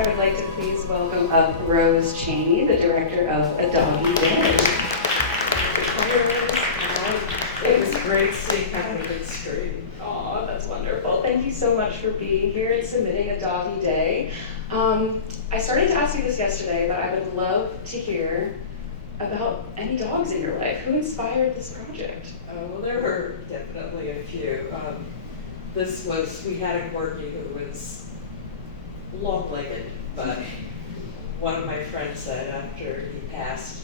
I would like to please welcome up Rose Cheney, the director of A Doggie Day. It was great seeing how you could scream. Oh, that's wonderful. Thank you so much for being here and submitting A Doggie Day. I started to ask you this yesterday, but I would love to hear about any dogs in your life. Who inspired this project? Well, there were definitely a few. We had a corgi who was long-legged, but one of my friends said after he passed,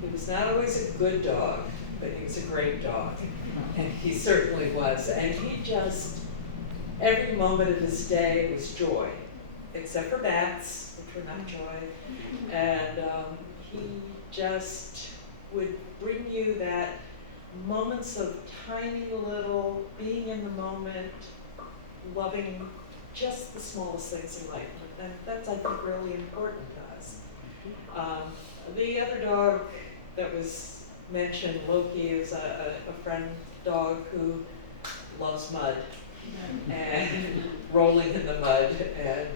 he was not always a good dog, but he was a great dog. And he certainly was. And he just, every moment of his day was joy, except for bats, which were not joy. And he just would bring you that moments of tiny little being in the moment, loving just the smallest things in life. And that's, I think, really important to us. The other dog that was mentioned, Loki, is a friend dog who loves mud and rolling in the mud, and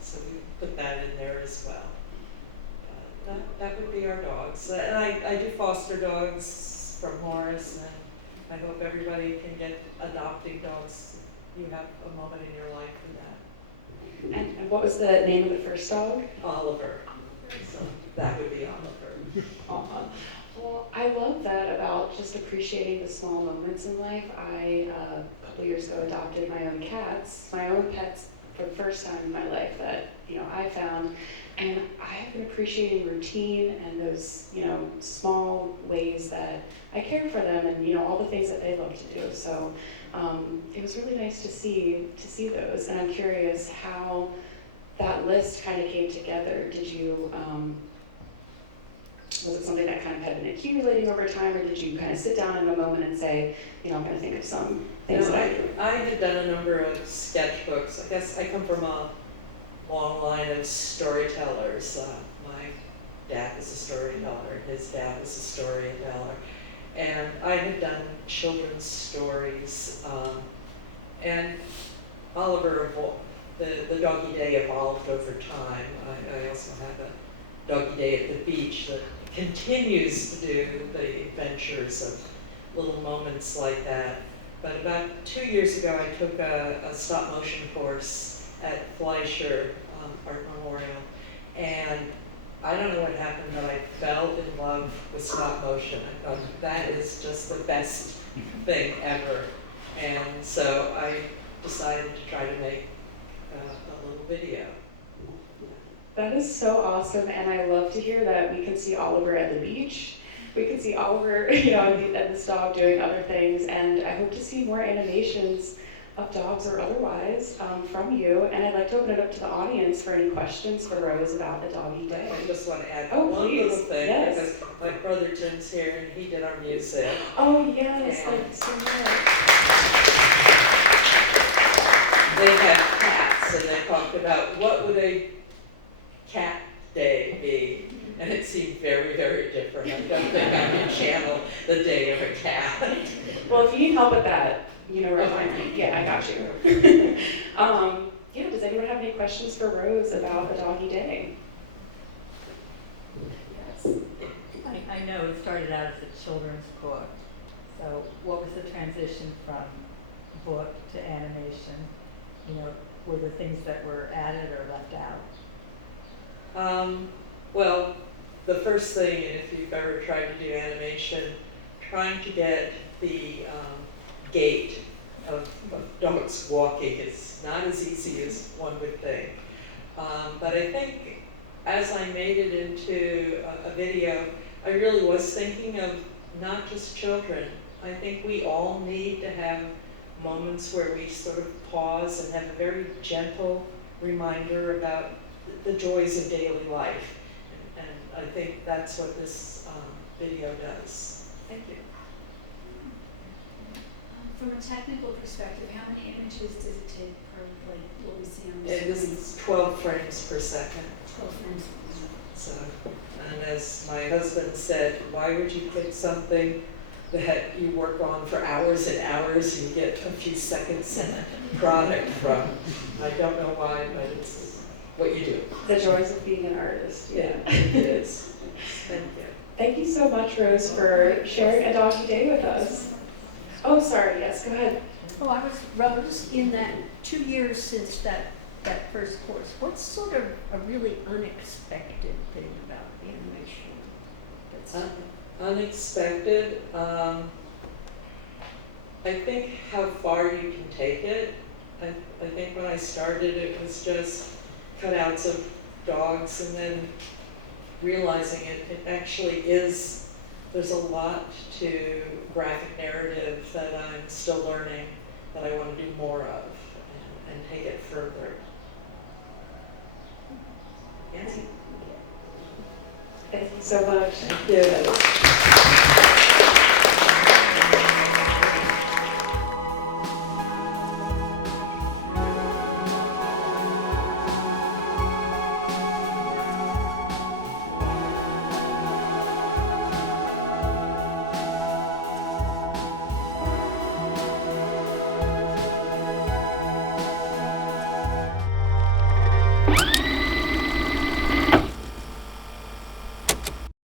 so we put that in there as well. That would be our dogs. And I do foster dogs from Horace, and I hope everybody can get adopting dogs. You have a moment in your life for that. And what was the name of the first dog? Oliver. So that would be Oliver. Well, I love that about just appreciating the small moments in life. I, a couple years ago, adopted my own cats, my own pets, for the first time in my life that I found, and I have been appreciating routine and those small ways that I care for them, and all the things that they love to do. So it was really nice to see those, and I'm curious how that list kind of came together. Did you was it something that kind of had been accumulating over time, or did you kind of sit down in a moment and say, I'm going to think of some things I had done a number of sketchbooks. I guess I come from a long line of storytellers. My dad was a storyteller, his dad was a storyteller, and I had done children's stories. And Oliver, the Doggie Day evolved over time. I also have a Doggie Day at the beach that continues to do the adventures of little moments like that. But about 2 years ago, I took a stop motion course at 𝗤𝗏𝗄𝗆 Art Memorial, and I don't know what happened, but I fell in love with stop motion. I thought that is just the best thing ever, and so I decided to try to make a little video. That is so awesome, and I love to hear that we can see Oliver at the beach. We can see Oliver, and this dog doing other things, and I hope to see more animations of dogs or otherwise from you. And I'd like to open it up to the audience for any questions for Rose about the Doggie Day. I just want to add one little thing, yes. Because my brother Jim's here, and he did our music. Oh yes, thank you so much. They have cats, and they talked about what would a cat day be, and it seemed very, very different. I don't think I can channel the day of a cat. Well, if you need help with that, where to find me. Yeah, I got you. Yeah, does anyone have any questions for Rose about the Doggie Day? Yes. I know it started out as a children's book. So what was the transition from book to animation? Were there things that were added or left out? Well, the first thing, if you've ever tried to do animation, trying to get the gait of dogs walking is not as easy as one would think. But I think as I made it into a video, I really was thinking of not just children. I think we all need to have moments where we sort of pause and have a very gentle reminder about the joys of daily life. And I think that's what this video does. Thank you. From a technical perspective, how many images does it take per, what we see on the It screen? is 12 frames per second. 12 frames. So, and as my husband said, why would you pick something that you work on for hours and hours and you get a few seconds product from? I don't know why, but it's what you do. The joys of being an artist, yeah. It is. Thank you. Thank you so much, Rose, for sharing a doggy day with us. Oh, sorry, yes, go ahead. Oh, I was, Rose, in that 2 years since that first course, what's sort of a really unexpected thing about animation? That's Unexpected, I think how far you can take it. I think when I started, it was just cutouts of dogs, and then realizing it actually is, there's a lot to graphic narrative that I'm still learning, that I want to do more of and take it further. Nancy? Thank you so much. Thank you.